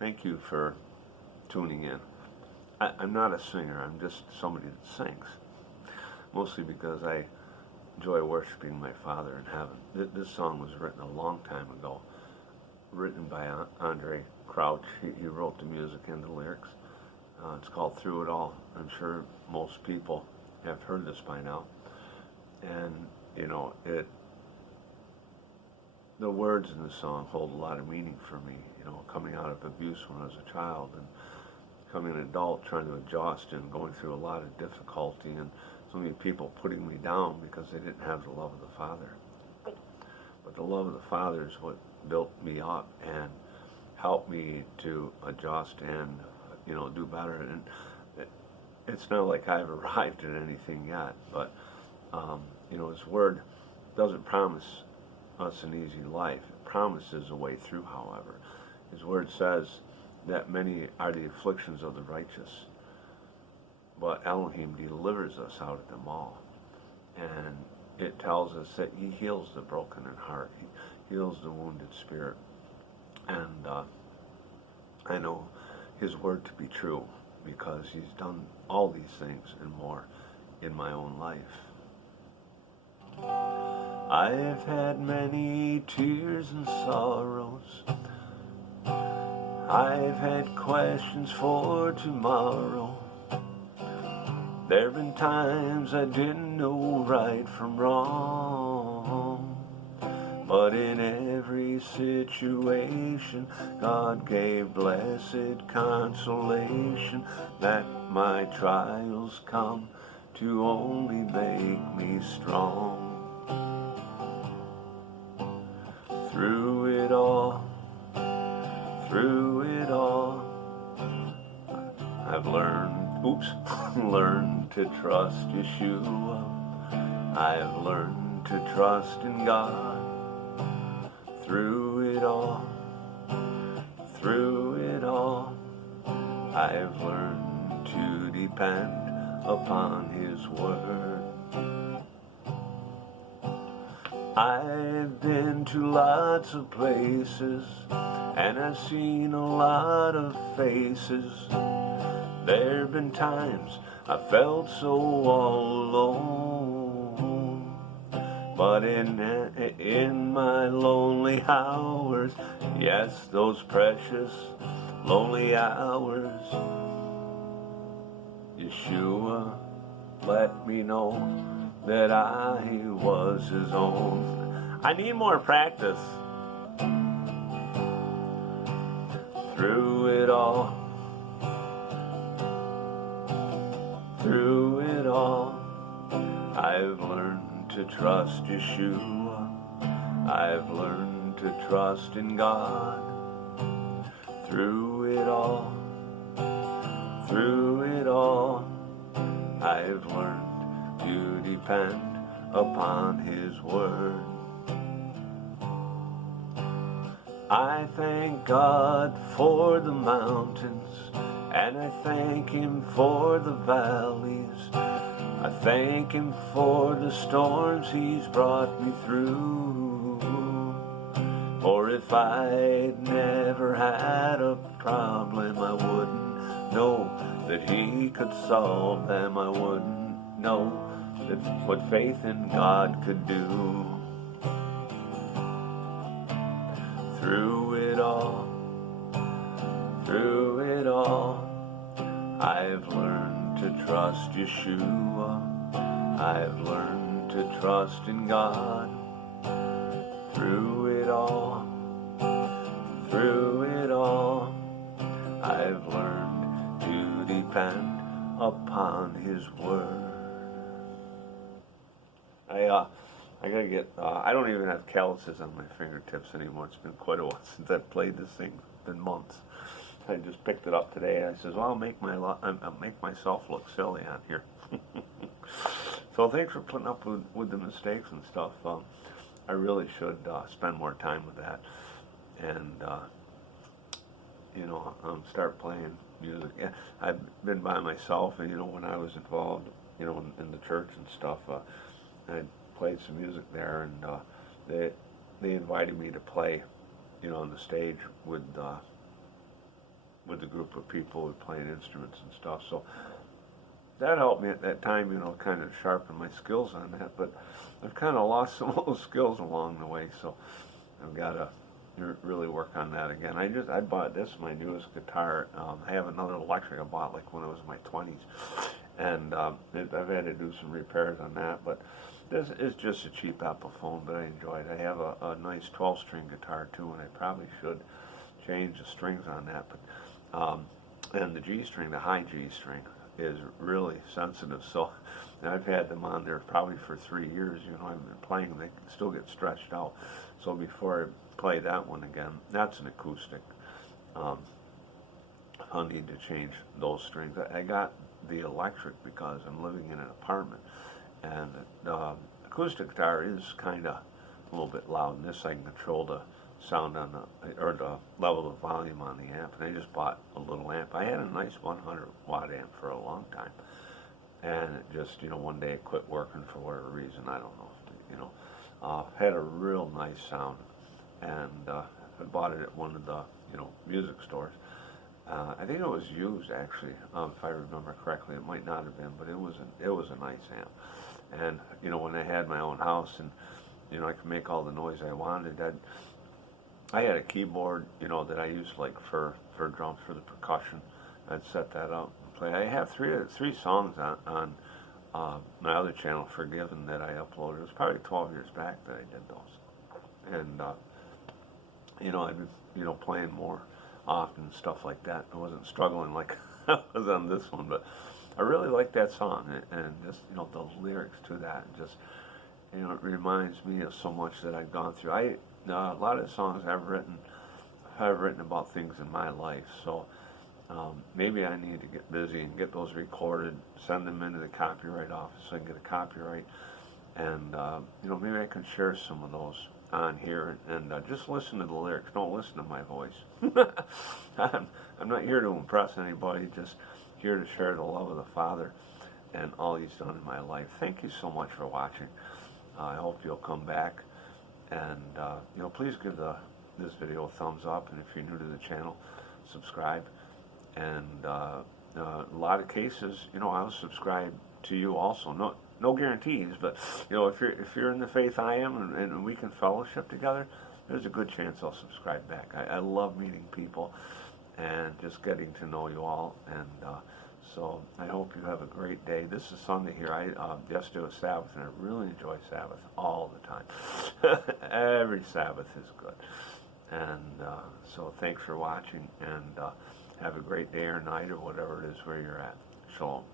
Thank you for tuning in. I'm not a singer, I'm just somebody that sings, mostly because I enjoy worshiping my Father in heaven. This song was written a long time ago, written by Andre Crouch. He wrote the music and the lyrics. It's called Through It All. I'm sure most people have heard this by now. And, you know, the words in the song hold a lot of meaning for me, you know, coming out of abuse when I was a child and becoming an adult, trying to adjust and going through a lot of difficulty, and so many people putting me down because they didn't have the love of the Father. But the love of the Father is what built me up and helped me to adjust and, you know, do better. And it's not like I've arrived at anything yet, but, you know, His Word doesn't promise us an easy life. It promises a way through, however. His Word says that many are the afflictions of the righteous, but Elohim delivers us out of them all. And it tells us that He heals the broken in heart. He heals the wounded spirit. And I know His Word to be true because He's done all these things and more in my own life. I've had many tears and sorrows. I've had questions for tomorrow. There've been times I didn't know right from wrong. But in every situation, God gave blessed consolation that my trials come to only make me strong. Through it all, I've learned to trust Yeshua. I've learned to trust in God. Through it all, I've learned to depend upon His Word. I've been to lots of places, and I've seen a lot of faces. There've been times I felt so all alone, but in my lonely hours, yes, those precious lonely hours, Yeshua let me know that I was His own. I need more practice. Through it all, I've learned to trust Yeshua. I've learned to trust in God. Through it all, I've learned to depend upon His Word. I thank God for the mountains, and I thank Him for the valleys. I thank Him for the storms He's brought me through. For if I'd never had a problem, I wouldn't know that He could solve them. I wouldn't know that what faith in God could do. Through it all, I've learned to trust Yeshua. I've learned to trust in God. Through it all, I've learned to depend upon His Word. I gotta get, I don't even have calluses on my fingertips anymore. It's been quite a while since I've played this thing. It's been months. I just picked it up today, and I says, well, I'll make myself look silly on here. So thanks for putting up with the mistakes and stuff. I really should spend more time with that, and start playing music. Yeah, I've been by myself, and when I was involved, in the church and stuff, I played some music there, and they invited me to play, on the stage with with a group of people who playing instruments and stuff. So that helped me at that time, kind of sharpen my skills on that. But I've kind of lost some of those skills along the way, so I've got to really work on that again. I bought this, my newest guitar. I have another electric I bought like when I was in my 20s, and I've had to do some repairs on that. But this is just a cheap Epiphone, but I enjoy it. I have a nice 12-string guitar too, and I probably should change the strings on that. But and the G string, the high G string, is really sensitive. So I've had them on there probably for 3 years. I've been playing them; they still get stretched out. So before I play that one again, that's an acoustic. I'll need to change those strings. I got the electric because I'm living in an apartment, and the acoustic guitar is kind of a little bit loud. And this I can control the sound on the level of volume on the amp. And I just bought a little amp. I had a nice 100-watt amp for a long time, and it just one day it quit working for whatever reason. I don't know. Had a real nice sound, and I bought it at one of the music stores. I think it was used actually, if I remember correctly. It might not have been, but it was a nice amp. And when I had my own house and I could make all the noise I wanted, I had a keyboard that I used like for drums, for the percussion. I'd set that up and play. I have three songs on my other channel, Forgiven, that I uploaded. It was probably 12 years back that I did those. And I've been playing more often, stuff like that. I wasn't struggling like I was on this one, but I really like that song, and just the lyrics to that, and just it reminds me of so much that I've gone through. A lot of the songs I've written about things in my life. So maybe I need to get busy and get those recorded, send them into the copyright office so I can get a copyright, and maybe I can share some of those on here, and just listen to the lyrics. Don't listen to my voice. I'm not here to impress anybody, just here to share the love of the Father and all He's done in my life. Thank you so much for watching. I hope you'll come back, and please give this video a thumbs up, and if you're new to the channel, subscribe. And a lot of cases, I'll subscribe to you also. No guarantees, but if you're in the faith I am, and we can fellowship together, there's a good chance I'll subscribe back. I love meeting people and just getting to know you all, and so I hope you have a great day. This is Sunday here. Yesterday was Sabbath, and I really enjoy Sabbath all the time. Every Sabbath is good, and so thanks for watching, and have a great day or night or whatever it is where you're at. Shalom.